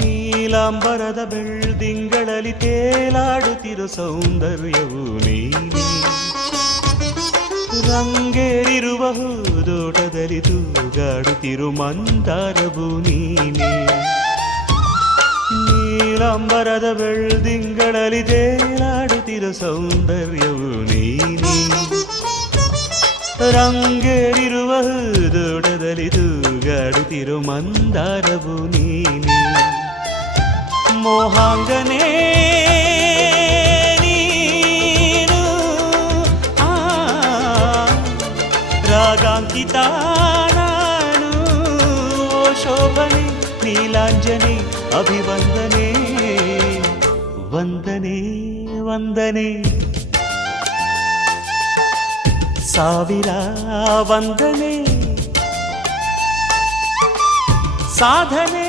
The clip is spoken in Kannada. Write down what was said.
ನೀಲಾಂಬರದ ಬೆಳ್ದಿಂಗಳಲ್ಲಿ ತೇಲಾಡುತ್ತಿರು ಸೌಂದರ್ಯವು ನೀನೆ ರಂಗೇರಿರುವ ಹೂದೋಟದಲ್ಲಿ ತೂಗಾಡುತ್ತಿರು ಮಂದಾರವು ನೀನೆ ನೀಲಾಂಬರದ ಬೆಳ್ದಿಂಗಳಲ್ಲಿ ತೇಲಾಡುತ್ತಿರೋ ಸೌಂದರ್ಯವು ನೀನೆ ರಂಗೇರಿರುವ ಹೂದೋಟದಲ್ಲಿ ತೂಗಾಡುತ್ತಿರು ಮಂದಾರವು ನೀನೆ ಮೋಹಾಂಗನೇ ನೀನು ಆ, ರಾಗಾಂಕಿತ ನಾನು ಓ ಶೋಭನೆ ನೀಲಾಂಜನೆ ಅಭಿವಂದನೆ ವಂದನೆ ವಂದನೆ ಸಾವಿರ ವಂದನೆ ಸಾಧನೆ